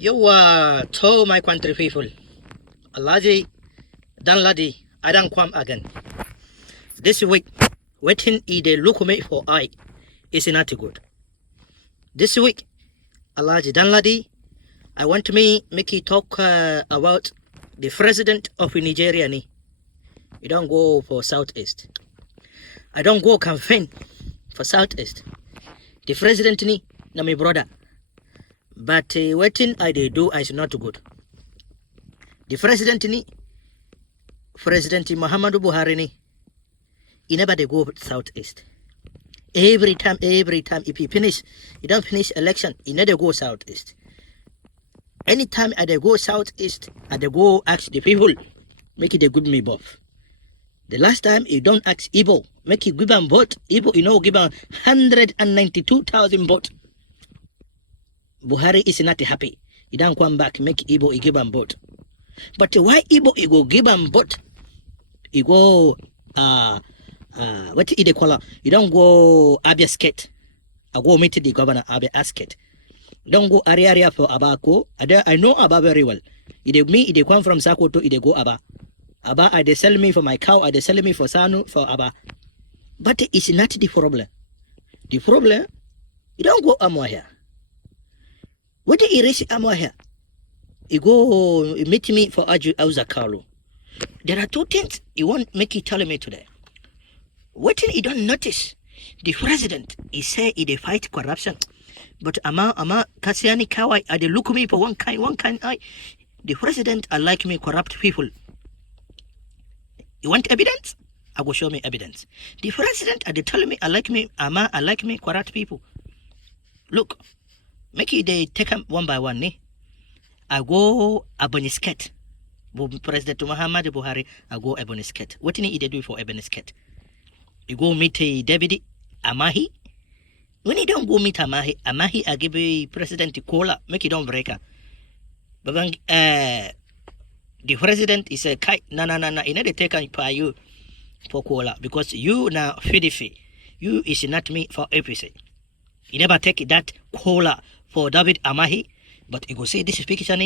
You told my country people, Alaji, Danladi, I don't come again. This week, waiting they look me for I is not good. This week, Alaji Danladi, I want me make you talk about the president of Nigeria. Ni. You don't go for Southeast. I don't go campaign for Southeast. The president ni na my brother. But waiting I they do is not good. The president ni President Muhammadu Buhari ni he never they go Southeast. Every time if he finish, he don't finish election, he never go Southeast. Anytime I they go Southeast, I they go ask the people, make it a good me both. The last time he don't ask Igbo, make it give him vote. Igbo, give him 192,000 vote. Buhari is not happy. He don't come back, make Igbo he give him vote. But why Igbo he go give him vote? He go what they call it? You don't go Abia State. I go meet the governor Abia State. Don't go area for Abako. I know Aba very well. They come from Sakoto, they go Aba. Aba, they sell me for my cow, they sell me for Sanu, for Aba. But it's not the problem. The problem, you don't go Amwa here. What do you reach Amwa here? You go meet me for Aju Auzakalo. There are two things you want make you tell me today. What thing you don't notice? The president, he say he fight corruption. But ama Kasiani Kawai, they look me for one kind eye. The president I like me corrupt people. You want evidence? I will show me evidence. The president they tell me I like me corrupt people. Look, make it they take them one by one. I go Abonisket. President Muhammadu Buhari, I go Abonisket. What do you do for Abonisket? You go meet David Amahi. When you don't go meet Amahi, I give a president a cola, make it don't break her. But when the president is a kite, no, you need to take by you for cola because you now fee. You is not me for APC. You never take that cola for David Amahi, but you go say this is picture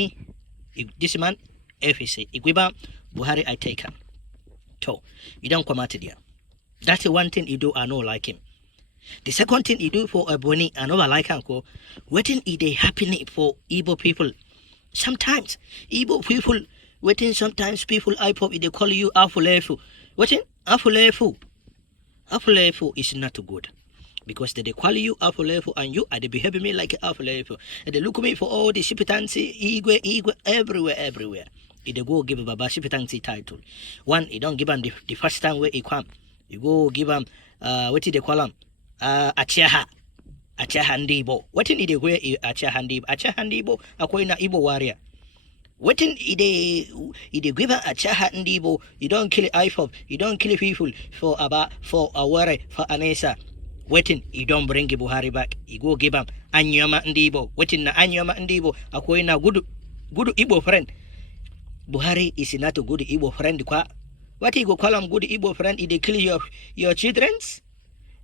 this man APC. Igwiba Buhari I take him. So you don't come out there. That's the one thing you do I know like him. The second thing you do for Ebony I know I like uncle. Waiting is they happening for Igbo people. Sometimes Igbo people waiting sometimes people I pop they call you Afulefu. Waiting Afulefu. Afulefu is not good. Because they call you Afulefu and you are they behaving me like Afulefu. And they look at me for all the Shipitansi, Igwe, everywhere. If they go give Baba Shipitansi title. One, you don't give him the first time where he come. You go give him what did they call him? Achaha Ndibo. What in the way Achaha Ndibo, a Koina Ibo warrior. What in the give Achaha Ndibo, you don't kill IFOP, you don't kill people for Aba, for Aware, for Anesa. Waiting, you don't bring Buhari back. You go give him Anyama Ndibo. Waiting na Anyama Ndibo, a Koina good Igbo friend. Buhari is not a good Igbo friend. What you go call him good Igbo friend? If they kill your childrens?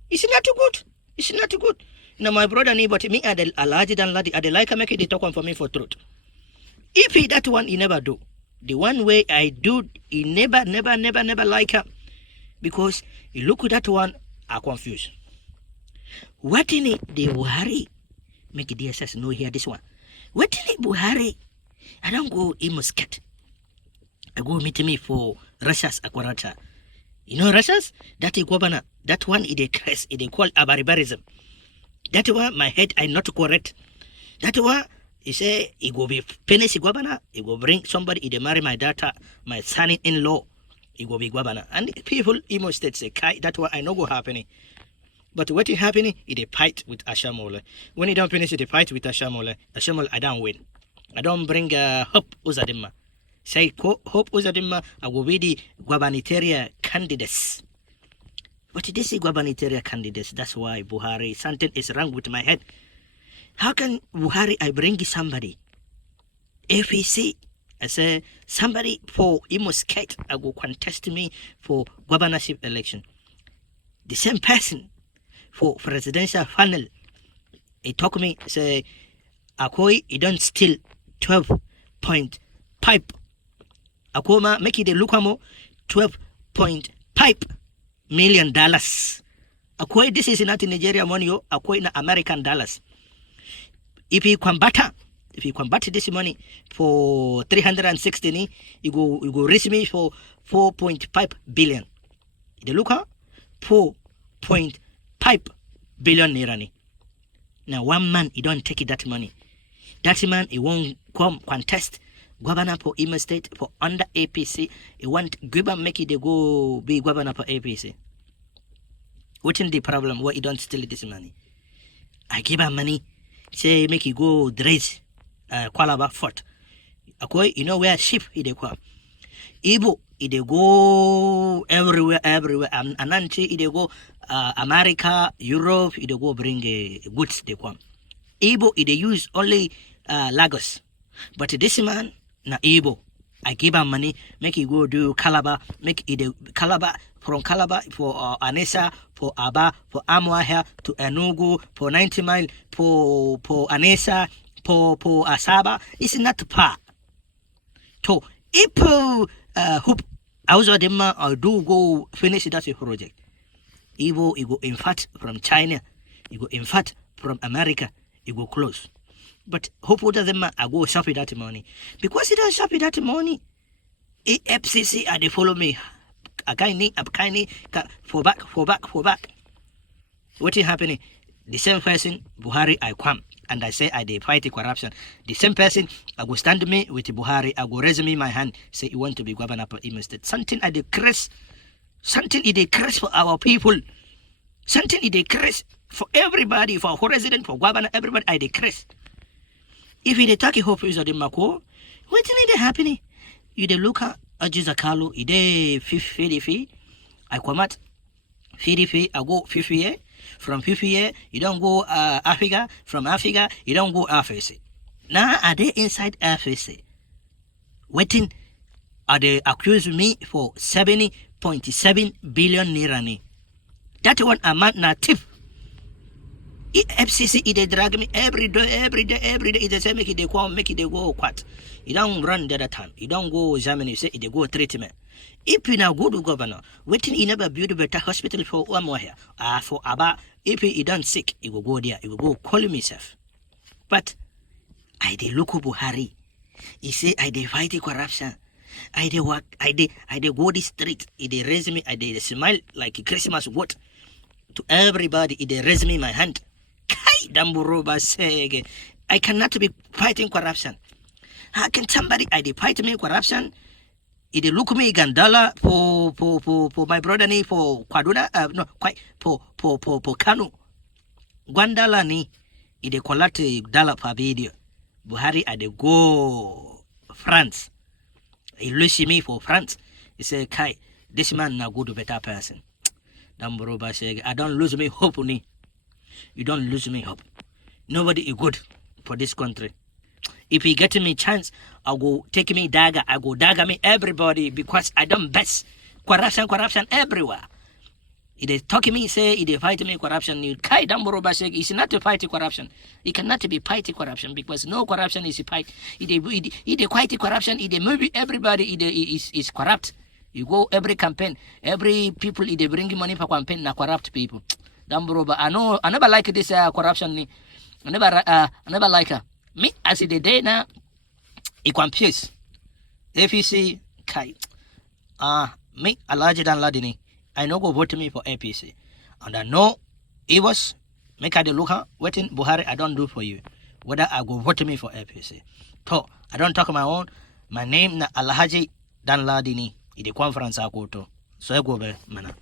It's not good. It's not good. Now my brother but me I larger than ladi. I like make it they talk one for me for truth. If he that one he never do. The one way I do he never like him. Because you look at that one I confused. What in it they Buhari? Make the DSS know here this one. What in it Buhari? I don't go in Muscat. I go meet me for Russia's Aquarata. You know Russia's? That is governor. That one is a curse. It is called barbarism. That one, my head I not correct. That one, he say, he go be finish governor. He go bring somebody, he marry my daughter, my son-in-law. He go be governor. And people, Imo State say, that one I know go happening. But what is happening, it a fight with Ashamole. When he don't finish it, a fight with Ashamole. Ashamole, I don't win. I don't bring Hope Uzadimma. Say Hope Uzadimma, I will be the gubernatorial candidates. But this is gubernatorial candidates. That's why Buhari, something is wrong with my head. How can Buhari, I bring somebody? APC, I say, somebody for Imo State, I will contest me for governorship election. The same person for presidential funnel. He talk me, say, Akoi, you don't steal 12.5 akoma make it look mo $12.5 million. Akwai, this is not in Nigeria money, akwai na American dollars. If you convert this money for 360, you go raise me for 4.5 billion. The look at 4.5 billion naira ni. Now one man he don't take that money. That man he won't come contest governor for Imo State for under APC. He want Giba make it go be governor for APC. What's in the problem? Why you don't steal this money? I give him money, say make it go raise Kwalaba fort. Akwai, you know where ship he dey go. Igbo he dey go everywhere. Ananchi he dey go America, Europe he dey go bring goods dey come. Igbo he dey use only Lagos. But this man na Igbo. I give him money, make he go do Calabar, make it Calabar, from Calabar for Anessa, for Aba, for Amuahia to Enugu, for 90 mile, for Anessa, for Asaba. It's not far. So if hope also them do go finish that project. Igbo you go in fact from China, you go in fact from America, you go close. But hope does them I go shop with that money. Because he don't shop with that money. FCC they follow me. Akaini for back. What is happening? The same person Buhari I come and I say I dey fight the corruption. The same person I go stand me with Buhari, I go raise me my hand, say you want to be governor of Imo State. Something I decrease, something it decrease for our people. Something it decrease for everybody, for resident, for governor, everybody I decrease. If you talk hope is the Mako, what is happening? You the look at Ajizakalo, ide 50 I come at 50 I go 50 year. From 50 year, you don't go Africa. From Africa, you don't go FAC. Now are they inside FAC? Waiting, are they accuse me for 70.7 billion naira? That one amount na tip. FCC they drag me every day. They say make it they come, make it they go quat. You don't run the other time. You don't go Germany. You say they go treatment. If you now go to governor, waiting he never build a better hospital for one more here. For Aba, if he don't sick, he will go there. He will go call himself. But I dey look Buhari. He say I dey fight the corruption. I dey work. I dey go the street. He dey raise me. I dey smile like a Christmas what to everybody. He dey raise me my hand. Kai Damburoba say I cannot be fighting corruption. How can somebody I dey fight me corruption? He dey look me Gandala for my brother ni for Kwaduna no quite for Kanu. Gwandala ni he dey collect dollar per video. Buhari I dey go France. He lose me for France. He say Kai this man na good better person. Damburoba say I don't lose me hope ni. You don't lose me hope. Nobody is good for this country. If he get me chance, I go take me dagger. I go dagger me everybody because I don't best corruption everywhere. If they talk to me, say if they fight me corruption, you Kai Damburoba say it's not to fight corruption. It cannot be fighting corruption because no corruption is a fight. If they fight corruption, if they maybe everybody is corrupt. You go every campaign, every people if they bring money for campaign, na corrupt people. Damburoba, I never like this corruption. I never like her. Me as the day now, it confused. APC, Kai. Me a larger than Ladini. I know go vote me for APC. And I know it was make a look waiting Buhari I don't do for you. Whether I go vote me for APC. So I don't talk my own. My name na Alhaji Dan Ladini. In the conference I go to. So I go be mana.